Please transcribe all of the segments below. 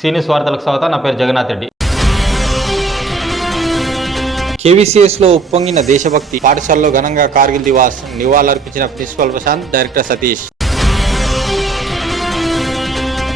సీనియస్ వార్తలకు స్వాగతం నా పేరు జగన్నాథ్ రెడ్డి. కేవీసీఎస్లో ఉప్పొంగిన దేశభక్తి. పాఠశాలలో ఘనంగా కార్గిల్ దివాస్ నివాళులర్పించిన ప్రిన్సిపల్ ప్రశాంత్ డైరెక్టర్ సతీష్.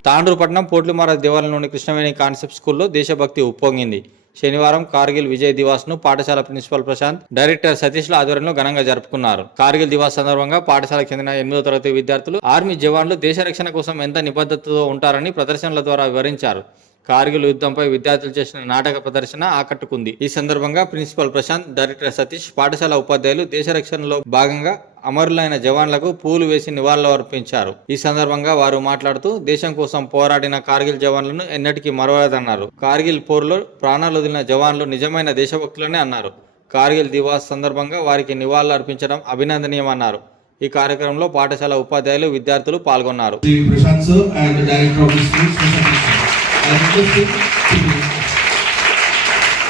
తాండ్రుపట్నం పోట్లుమార దేవాలయంలోని కృష్ణవేణి కాన్సెప్ట్ స్కూల్లో దేశభక్తి ఉప్పొంగింది. శనివారం కార్గిల్ విజయ్ దివాస్ను పాఠశాల ప్రిన్సిపల్ ప్రశాంత్ డైరెక్టర్ సతీష్ ల ఆధ్వర్యంలో ఘనంగా జరుపుకున్నారు. కార్గిల్ దివాస్ సందర్భంగా పాఠశాలకు చెందిన ఎనిమిదో తరగతి విద్యార్థులు ఆర్మీ జవాన్లు దేశ రక్షణ కోసం ఎంత నిబద్ధతతో ఉంటారని ప్రదర్శనల ద్వారా వివరించారు. కార్గిల్ యుద్ధంపై విద్యార్థులు చేసిన నాటక ప్రదర్శన ఆకట్టుకుంది. ఈ సందర్భంగా ప్రిన్సిపల్ ప్రశాంత్ డైరెక్టర్ సతీష్ పాఠశాల ఉపాధ్యాయులు దేశ రక్షణలో భాగంగా అమరులైన జవాన్లకు పూలు వేసి నివాళులు అర్పించారు. ఈ సందర్భంగా వారు మాట్లాడుతూ దేశం కోసం పోరాడిన కార్గిల్ జవాన్లను ఎన్నటికీ మరవలేదన్నారు. కార్గిల్ పోరులో ప్రాణాలు వదిలిన జవాన్లు నిజమైన దేశభక్తులనే అన్నారు. కార్గిల్ దివాస్ సందర్భంగా వారికి నివాళులు అర్పించడం అభినందనీయమన్నారు. ఈ కార్యక్రమంలో పాఠశాల ఉపాధ్యాయులు విద్యార్థులు పాల్గొన్నారు.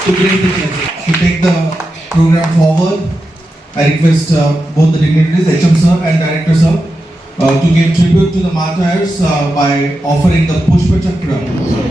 To, to take the program forward. I request uh, both the dignitaries, HM sir and director sir, uh, to give tribute to the martyrs uh, by offering the Pushpa Chakra.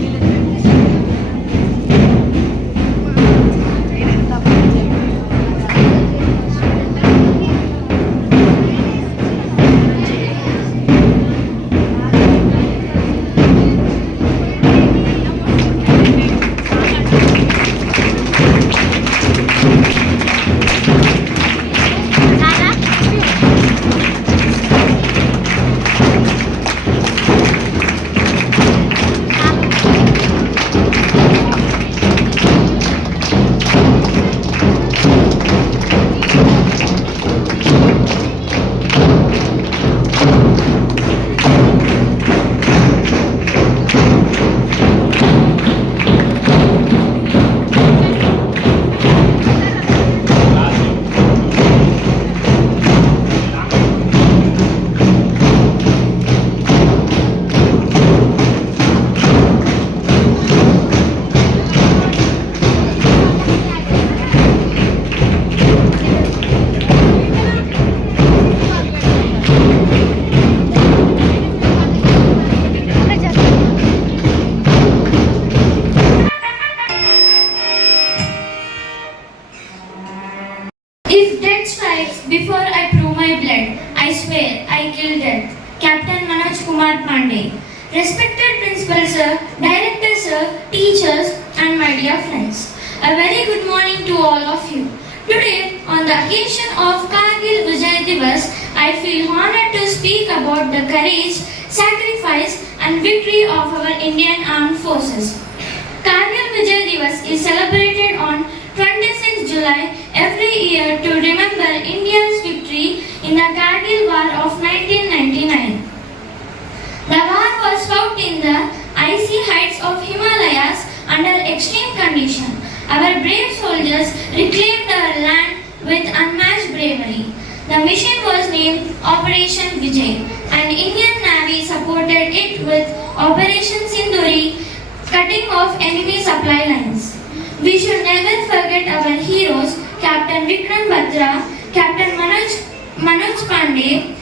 Captain Manoj Kumar Pandey. Respected Principal Sir, Director Sir, teachers, and my dear friends. A very good morning to all of you. Today, on the occasion of Kargil Vijay Divas, I feel honored to speak about the courage, sacrifice, and victory of our Indian Armed Forces. Kargil Vijay Divas is celebrated on 26 July every year to remember India's victory in the Kargil War of 1999. Was in the icy heights of Himalayas under extreme conditions. Our brave soldiers reclaimed our land with unmatched bravery. The mission was named Operation Vijay and Indian Navy supported it with Operation Sinduri, cutting off enemy supply lines. We should never forget our heroes, Captain Vikram Batra, Captain Manoj, Manoj Pandey,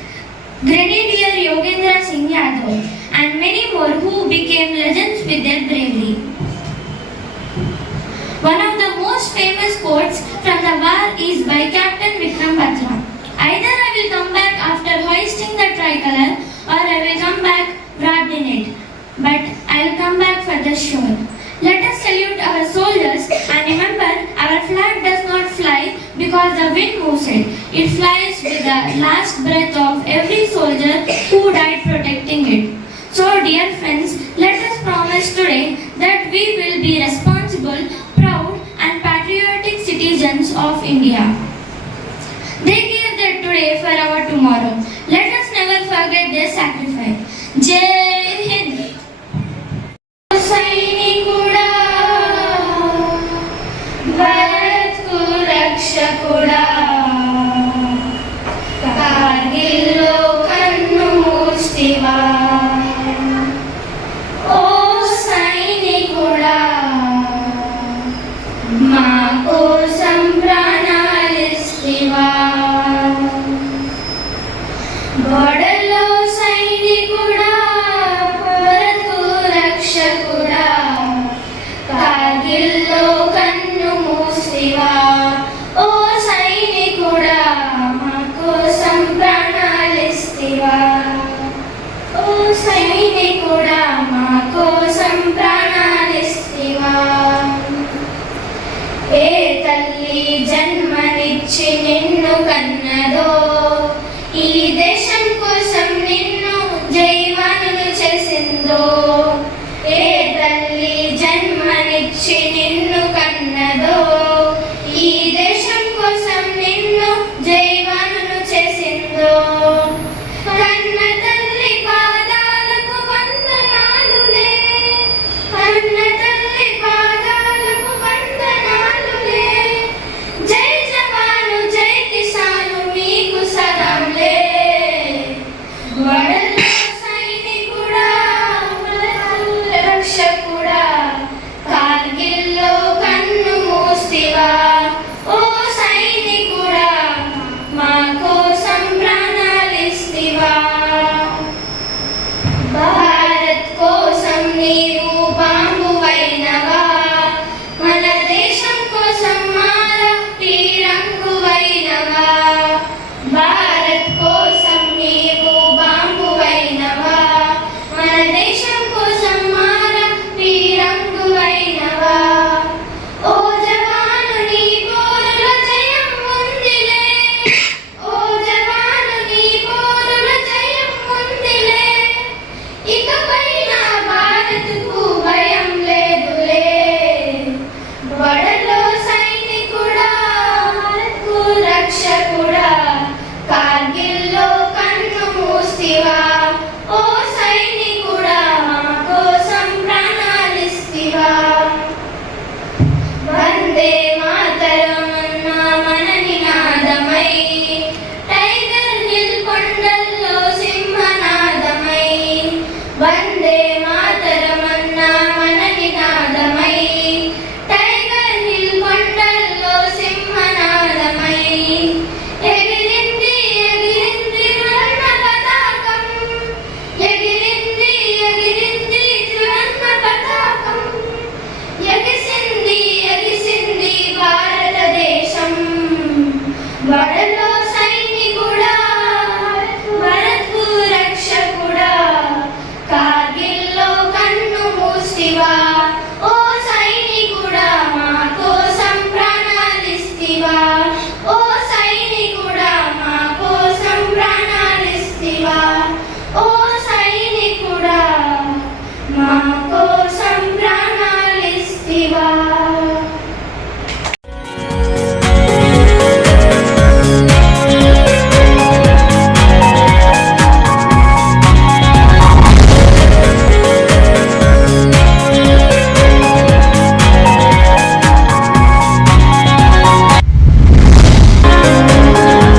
Grenadier Yogendra Singh Yadav, and many more who became legends with their bravery. One of the most famous quotes from the war is by Captain Vikram Batra. Either I will come back after hoisting the tricolor or I will come back wrapped in it. But I will come back for the sure. Let us salute our soldiers and remember our flag does not fly because the wind moves it. It flies with the last breath of every soldier who died protecting it. So, dear friends, let us promise today that we will be responsible, proud, and patriotic citizens of India. దేవా. ఓ సైనికుడా మా కోసం ప్రాణాలిస్తివా. ఏ తల్లి జన్మనిచ్చి నిన్ను కన్నదో Bye.